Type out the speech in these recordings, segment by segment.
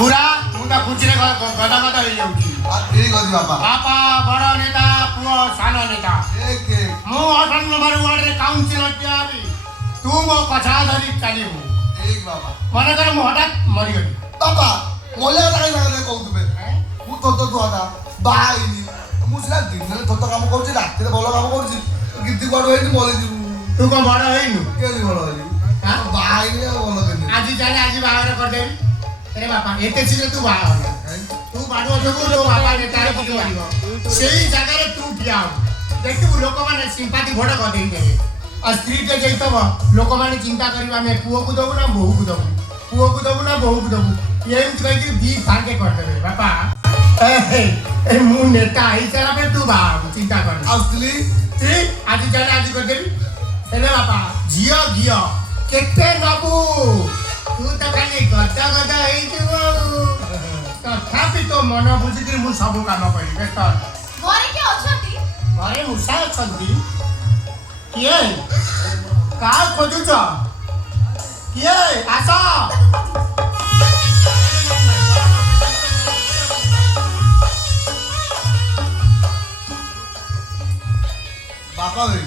पूरा मुंडा कुचिरे गदा गदा हो जाउची ठीक अछि बापा बापा बड़ नेता पुओ सान नेता एक मु 8 नंबर वार्ड रे काउंसिलर टियाबी तू मो कथा धरी चालिबू ठीक बाबा मन कर मु हठात मरि गली बापा मोले काय सांगले कहउतबे मु तो आता बाईनी मु सिला दिन तो काम करछि राती रे भलो काम करछि गिद्दी बड़ होइनी मोले जिवु तू को बड़ होइनु केली बड़ होइनी हां बाईनी भलो केनी आज जाले आज बाहर कर देबी अरे बापा एते छिले तू बाहर तू बाडो जगु लो बापा नेता रे पके मारिबो सेही जगह रे तू ठिया देखिबु लोक माने सिंपैथी भोट कर देई देबे आ स्त्री के जइतब लोक माने चिंता करबा में पुओ को दबु ना बहु को दबु पुओ को दबु ना बहु को दबु एम कहि कि दी फाके कर देबे बापा ए मु नेता आई चला पे तू बा चिंता कर असली ती आज जाले आज कर देबी एले बापा जियो गियो केते नबु तू तो खाली गदा गदा हेई दिबो तथापि तो मन बुझिकरी मु सब काम करी बेटर घरे के अछती घरे मुसा अछती किए का खोजुछ किए आस बापा रे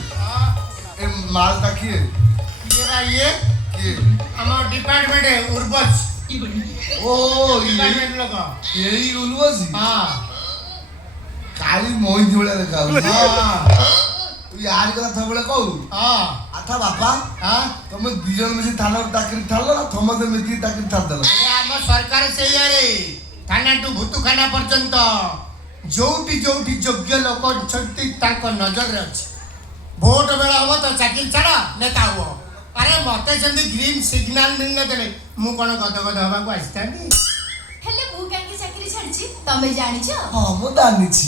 ए माल ताकिए ये बा ये हमर डिपार्टमेंट है उर्बस ओ डिपार्टमेंट लोग यही उलवसी हां काली मोहि दिवला देखा हां यार कथा थबले कहू हां आथा बापा हां तमे दिजन में थाना ताकरी थालो ना थमदे मेथी ताकरी थाल देलो ଆମ ସରକାର ସେଇଆରେ ଥାନାଠୁ ଭୂତୁଖାନା ପର୍ଯ୍ୟନ୍ତ ଯୋଉଠି ଯୋଉଠି ଯୋଗ୍ୟ ଲୋକ ଅଛନ୍ତି ତାଙ୍କ ନଜରରେ ଅଛି ଭୋଟ ବେଳ ହବ ତ ଚାକିରି ଛାଡ଼ ନେତା ହୁଅ ଆରେ ମତେ ସେମିତି ଗ୍ରୀନ୍ ସିଗ୍ନାଲ ମିଳିନଥିଲେ ମୁଁ କ'ଣ ଗଦ ଗଦ ହବାକୁ ଆସିଥାନ୍ତି ହେଲେ ମୁଁ କାହିଁକି ଚାକିରି ଛାଡିଛି ତମେ ଜାଣିଛ ହଁ ମୁଁ ଜାଣିଛି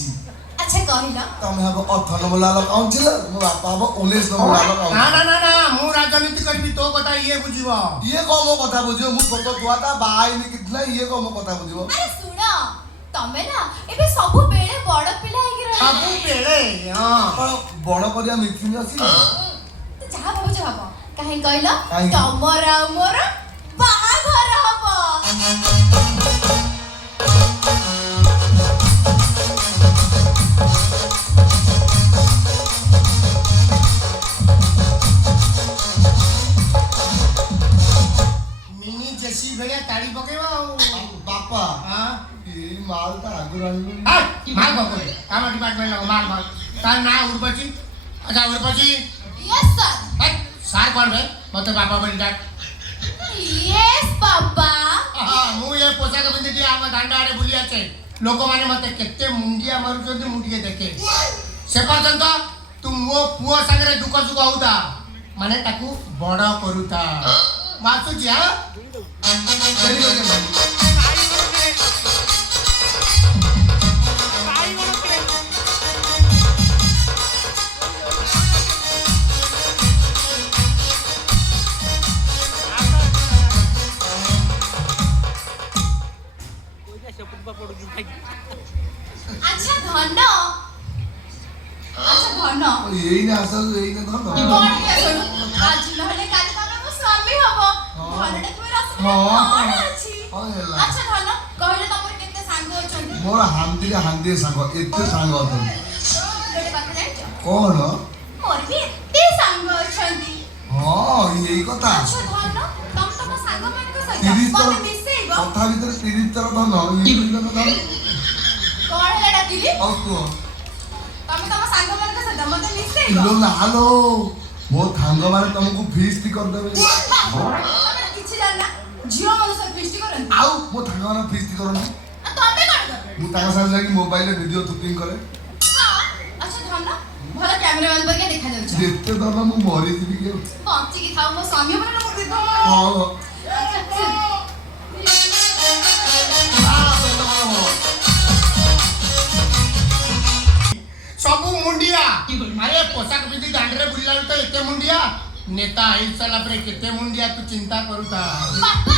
ଆଚ୍ଛା କହିଲ ତମେ ହବ 18 ନମ୍ବର କାଉନ୍ସିଲର ମୋ ବାପା ହବ 19 ନମ୍ବର ନା କାଉନ୍ସିଲର ନା ନା ନା ମୁଁ ରାଜନୀତି କରିବି ତୋ କଥା ଇଏ ବୁଝିବ ଇଏ କଣ ମୋ କଥା ବୁଝିବ ମୁଁ ଛୋଟ ଛୁଆଟା ବାହାଇନି କିଥିଲା ଇଏ କଣ ମୋ କଥା ବୁଝିବ ଆରେ ଶୁଣ ତମେ ନା ଏବେ ସବୁ ବେଳେ ବଡ ପିଲା ହେଇକି ରହିଛ ସବୁବେଳେ ହଁ କଣ ବଡ କରିବା ମିଥିନି ଅଛି ଯାହା ଭାବୁଛ ଭାବ କାହିଁ କହିଲ କାହିଁକି? ତମର ଆଉ ମୋର ବାହାଘର ହବ ମିନି ଜେସି ଭଳିଆ ତାଳି ପକେଇବ ଆଉ ବାପା ହଁ ଏଇ ମାଲଟା ଆଗରୁ ଆଣିଲୁ माल बकोले काम डिपार्टमेंट लो माल माल तार ना उर्पची अच्छा उर्पची यस सर सार कोन बे मते बाबा बोली डाक यस पापा मु ये पोशाक पिंधि आम दांडा आड़े बुली आछे लोक माने मते केते मुंडिया मारुचंती मु टिके देखे से पर्यंत तू मो पुओ संगे दुख सुख होता माने ताकू बड़ करूता मासु जी हां अच्छा धन अच्छा धन ଏଇ ନା ଆସଲ ଏଇ ନା ଧନ କଣ କି ଶୁଣ ଆଜି ନହେଲେ କାଲି ତମେ ମୋ ସ୍ୱାମୀ ହବ ଧନଟା ତୁମେ ରସରେ କଣ ଅଛି ହଁ ହେଲା ଆଚ୍ଛା ଧନ କହିଲେ ତମର କେତେ ସାଙ୍ଗ ଅଛନ୍ତି ମୋର ହାଣ୍ଡି ସାଙ୍ଗ ଏତେ ସାଙ୍ଗ ଅଛନ୍ତି ଗୋଟେ କଥା ଜାଣିଛ କଣ ମୋର ବି ଏତେ ସାଙ୍ଗ ଅଛନ୍ତି ହଁ ଏଇ କଥା ଆଚ୍ଛା ଧନ ତମ ତମ ସାଙ୍ଗମାନଙ୍କ ସହିତ 30 ଥର ମତେ ମିଶେଇବ କଥା ଭିତରେ 30 ଥର ଧନ ଏଇ ଧନ କଣ ହେଲା ଡାକିଲି ଆଉ କୁହ ତମେ ତମ ସାଙ୍ଗମାନଙ୍କ ସହିତ ମତେ ମିଶେଇବ ଇଲୋ ନାଲୋ ମୋ ସାଙ୍ଗ ମାନେ ତମକୁ ଫିଷ୍ଟ କରିଦେବେ ତମେ କିଛି ଜାଣିନା ଝିଅ ମାନଙ୍କ ସହିତ ଫିଷ୍ଟ କରନ୍ତି ଆଉ ମୋ ସାଙ୍ଗ ମାନେ ଫିଷ୍ଟ କରନ୍ତି ଆଉ ତମେ କଣ କର ମୁଁ ତାଙ୍କ ସାଙ୍ଗେ ଯାଇକି ମୋବାଇଲରେ ଭିଡିଓ ସୁଟିଂ କରେ ଆଚ୍ଛା ଧନ ଭଲ କ୍ୟାମେରାମ୍ୟାନ ପରିକା ଦେଖାଯାଉଛି ଯେତେ ଧନ ମୁଁ ମରିଯିବି କି ବଞ୍ଚିକି ଥାଉ ମୋ ସ୍ୱାମୀ ଉପରେ ମୁଁ ବିଧ ହଁ सबु मुंडिया अरे पोशाक पिंधि दांडरे बुलिला तो एते मुंडिया नेता आई साला परे केते मुंडिया तू चिंता करूता बापा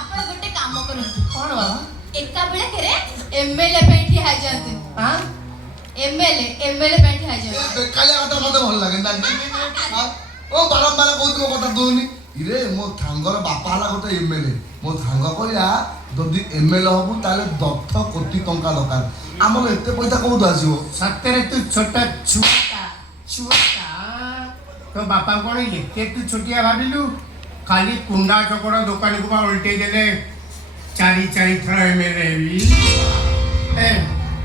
आपण गोटे काम करନ୍ତୁ कोन बाबा एका बेले केरे एमएलए बैठी हाय जानते हां एमएलए बैठी हाय जानते ବେକାଳିଆ କଥା ମତେ ଭଲ ଲାଗେ ନା ଓ ବାରମ୍ବାର କହୁଛି ମୋ କଥା ଦଉନି ଇରେ ମୋ ସାଙ୍ଗର ବାପା ହେଲା ଗୋଟେ ଏମଏଲଏ ମୋ ସାଙ୍ଗ କହିଲା ଯଦି ଏମଏଲଏ ହବୁ ତାହେଲେ 10 କୋଟି ଟଙ୍କା ଦରକାର। ଆମର ଏତେ ପଇସା କୋଉଠୁ ଆସିବ? ସତରେ ତୁ ଛୋଟ ଛୁଆଟା ଛୁଆଟା ତୋ ବାପା କଣ ଏତେ ତୁ ଛୋଟିଆ ଭାବିଲୁ? ଖାଲି କୁଣ୍ଡା ଚକଡା ଦୋକାନକୁ ବା ଓଲଟେଇ ଦେଲେ 4 ଥର ଏମଏଲଏ ହେବି।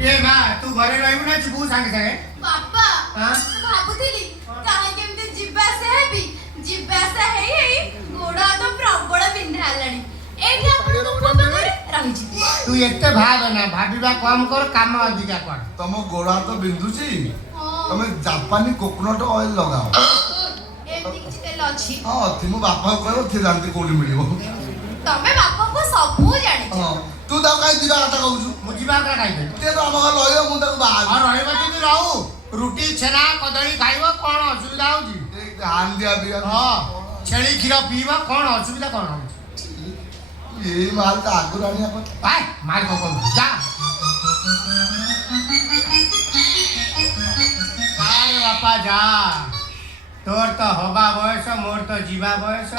ଏ ମା ତୁ ଘରେ ରହିବୁ ନା ଯିବୁ ସାଙ୍ଗେ ସାଙ୍ଗେ? ବାପା ହଁ? ମୁଁ ଭାବୁଥିଲି କାହିଁକି ଏମିତି ଯିବା ଆସିବା ହେବି। ଯିବା ଆସିବା ହେଇ ହେଇ ଗୋଡ଼ ହାତ ପ୍ରବଳ ବିନ୍ଧା ହେଲାଣି। ଏଇଠି ଆପଣଙ୍କ ପୁଅ ପାଖରେ ରହିଯିବି। ତୁ ଏତେ ଭାବନା, ଭାବିବା କମ କର, କାମ ଅଧିକା କର। ତମ ଗୋଡ଼ ହାତ ବିନ୍ଧୁଛି? ହଁ ତମେ ଜାପାନୀ କୋକୋନଟ ଅଏଲ ଲଗାଅ। ଏମିତି କିଛି ତେଲ ଅଛି? ହଁ ଅଛି, ମୋ ବାପାକୁ କହିବ ସେ ଜାଣିଛି କୋଉଠି ମିଳିବ। ତମେ ବାପାକୁ ସବୁ ଜାଣିଛ। ହଁ ତୁ ତାକୁ କାହିଁ ଯିବା କଥା କହୁଛୁ? ମୁଁ ଯିବା କଥା ଖାଇବି। ସେ ତ ଆମ ଘରେ ରହିବ, ମୁଁ ତାକୁ ବାହାରୁ ଆଉ ରହିବ ଯଦି ରହୁ, ରୁଟି ଛେନା କଦଳୀ ଖାଇବ, କଣ ଅସୁବିଧା ହଉଛି? ହାନ ଦିଆ ପିଆ। ହଁ ଛେଳି କ୍ଷୀର ପିଇବ, କଣ ଅସୁବିଧା କଣ ହଉଛି? ଏଇ ମାଲ ତ ଆଗରୁ ଆଣିବା କଥା। ଭାଇ ମାର କଣ ଯା ଆରେ ବାପା ଯା, ତୋର ତ ହବା ବୟସ, ମୋର ତ ଯିବା ବୟସ।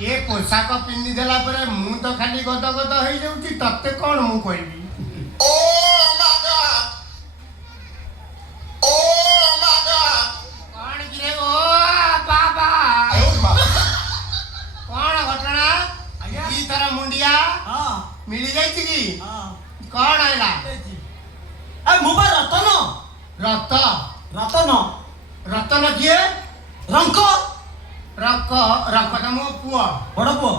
ଏ ପୋଷାକ ପିନ୍ଧି ଦେଲା ପରେ ମୁଁ ତ ଖାଲି ଗଦ ଗଦ ହେଇଯାଉଛି, ତତେ କଣ ମୁଁ କହିବି? କଣ କିରେ ଓ ବାବା, କଣ ଘଟଣା? ଦି ଥର ମୁଣ୍ଡିଆ ମିଳି ଯାଇଛି କି? କଣ ହେଲା? ମୁଁ ବା ରତନ ରତ ରତନ ରତନ କିଏ? ରଙ୍କ ରକ ରକ ତ ମୋ ପୁଅ। ବଡ ପୁଅ।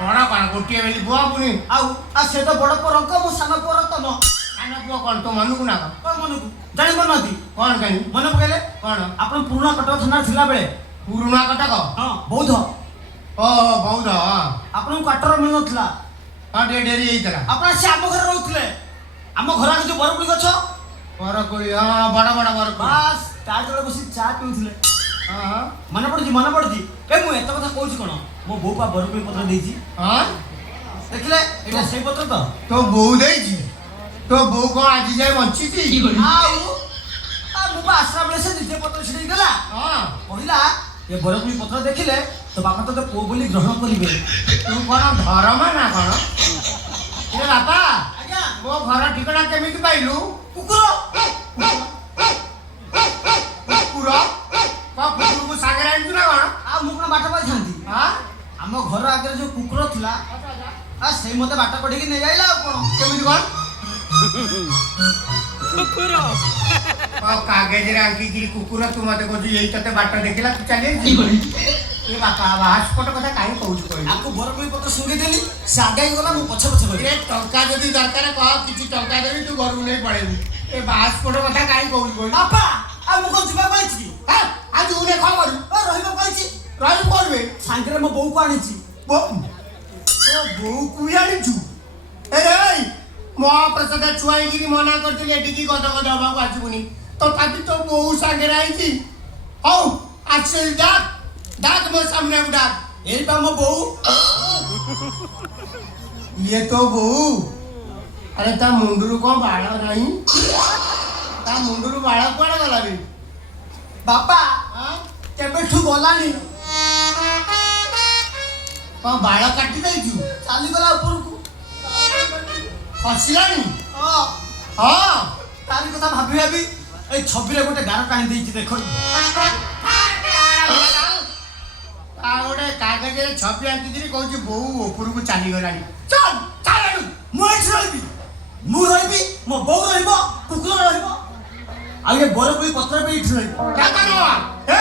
ବଡ କଣ ଗୋଟିଏ ବେଲି ପୁଅ ପୁଣି? ଆଉ ସେ ତ ବଡ ପୁଅ ରଙ୍କ, ମୋ ସାନ ପୁଅ ରତନ। ସାନ ପୁଅ କଣ ତୋ ମନକୁ ନା କଣ? କଣ ମନକୁ ଜାଣି ପାରୁନାହାନ୍ତି? କଣ କାହିଁ? ମନେ ପକେଇଲେ କଣ ଆପଣ ପୁରୁଣା କଟକ ଥାନାରେ ଥିଲାବେଳେ? ପୁରୁଣା କଟକ? ହଁ ବୌଦ୍ଧ। ଓହୋ ବୌଦ୍ଧ। ଆପଣଙ୍କୁ କ୍ୱାର୍ଟର ମିଳୁନଥିଲା, ହଁ ଟିକେ ଡେରି ହେଇଥିଲା। ଆପଣ ଆସି ଆମ ଘରେ ରହୁଥିଲେ। ଆମ ଘର ଆଗରେ ଯୋଉ ବରପୁଳି ଗଛ, ବରକୋଳି, ହଁ ବଡ ବଡ ବରକୋଳି। ବାସ୍ ତା ତଳେ ବସି ଚା ପିଉଥିଲେ। ହଁ ହଁ ମନେ ପଡୁଛି ମନେ ପଡୁଛି। ଏ ମୁଁ ଏତେ କଥା କହୁଛି କଣ, ମୋ ବୋଉ ପା ବରପୁଳି ପତ୍ର ଦେଇଛି। ହଁ ଦେଖିଲେ ଏଇଟା ସେଇ ପତ୍ର ତ। ତୋ ବୋଉ ଦେଇଛି? ତୋ ବୋଉ କଣ ଆଜି ଯାଏ ବଞ୍ଚିଛି? ଆଉ ମୁଁ ପା ଆସିଲା ବେଳେ ସେ ନିଜେ ପତ୍ର ଛିଡେଇ ଦେଲା। ହଁ କହିଲା ଏ ବରପୁଳି ପତ୍ର ଦେଖିଲେ ତ ବାପା ତତେ ପୁଅ ବୋଲି ଗ୍ରହଣ କରିବେ। ତୁ କଣ ଧରମା ନା କଣ? ଏ ବାପା ଆଜ୍ଞା ମୋ ଘର ଠିକଣା କେମିତି ପାଇଲୁ? କୁକୁର କୁକୁର? କଣ କୁକୁରକୁ ସାଙ୍ଗରେ ଆଣିଛୁ ନା କଣ? ଆଉ ମୁଁ କଣ ବାଟ ପାଇଥାନ୍ତି? ହଁ ଆମ ଘର ଆଗରେ ଯୋଉ କୁକୁର ଥିଲା ସେଇ ମତେ ବାଟ କଢେଇକି ନେଇ ଯାଇଲା। ଆଉ କଣ କେମିତି କଣ? କୁକୁର କାଗଜରେ ଆଙ୍କିକିରି କୁକୁର, ତୁ ମତେ କହୁଛୁ ଏଇ ତତେ ବାଟ ଦେଖିଲା ତୁ ଚାଲି ଯାଇଛୁ? ଏ ବାପା ବାହାସ୍ପଟ କଥା କାହିଁ କହୁଛୁ କହିଲୁ? ଆକୁ ବରକୋଳି ପତ୍ର ଶୁଙ୍ଗେଇ ଦେଲି, ସେ ଆଗେଇ ଗଲା, ମୁଁ ପଛେ ପଛେ ଗଲି। ଏ ଟଙ୍କା ଯଦି ଦରକାର କହ, କିଛି ଟଙ୍କା ଦେବି, ତୁ ଘରକୁ ନେଇ ପଳେଇବୁ। ଏ ବାହାସ୍ପଟ କଥା କାହିଁ କହୁଛୁ କହିଲୁ? ବାପା ଆଉ ମୁଁ କଣ ଯିବାକୁ ଆଇଛି? ଆଉ ଜୁନେ କଣ କରିବୁ? ରହିବାକୁ ଆଇଛି। ରହିବୁ କରିବେ ସାଙ୍ଗରେ ମୋ ବୋଉକୁ ଆଣିଛି। ବୋଉକୁ ବି ଆଣିଛୁ? ଏରେ ମହାପ୍ରସାଦ ଛୁଆଇକିରି ମନା କରିଥିଲି ଏଠିକି ଗଦ ଗଦ ହବାକୁ ଆସିବୁନି, ତଥାପି ତୋ ବୋଉ ସାଙ୍ଗରେ ଆଇଛି। ହଉ ଆସିଲି, ଡାକ ଡାକ ମୋ ସାମ୍ନାକୁ ଡାକ। ଏଇଟା ମୋ ବୋଉ। ଇଏ ତୋ ବୋଉ? ଆରେ ତା ମୁଣ୍ଡରୁ କଣ ବାଳ ନାହିଁ? ତା ମୁଣ୍ଡରୁ ବାଳ କୁଆଡେ ଗଲା ବେ? ବାପା କେବେଠୁ ଗଲାଣି। କଣ ବାଳ କାଟି ଦେଇଛୁ? ଚାଲିଗଲା ଉପରକୁ। ଖସିଲାଣି? ହଁ ହଁ ତାରି କଥା ଭାବି ଭାବି ଏଇ ଛବିରେ ଗୋଟେ ଗାର ଟାଣି ଦେଇଛି। ଦେଖନ୍ତୁ ଗୋଟେ କାଗଜରେ ଛବି ଆଙ୍କିକିରି କହୁଛି ବୋଉ ଉପରକୁ ଚାଲିଗଲାଣି। ଚାଲ ଚାଲ, ମୁଁ ଏଇଠି ରହିବି, ମୁଁ ରହିବି, ମୋ ବୋଉ ରହିବ, କୁକୁର ରହିବ, ଆଉ ଏ ବରକୋଳି ପତ୍ର ବି ଏଇଠି ରହିବ। ଏ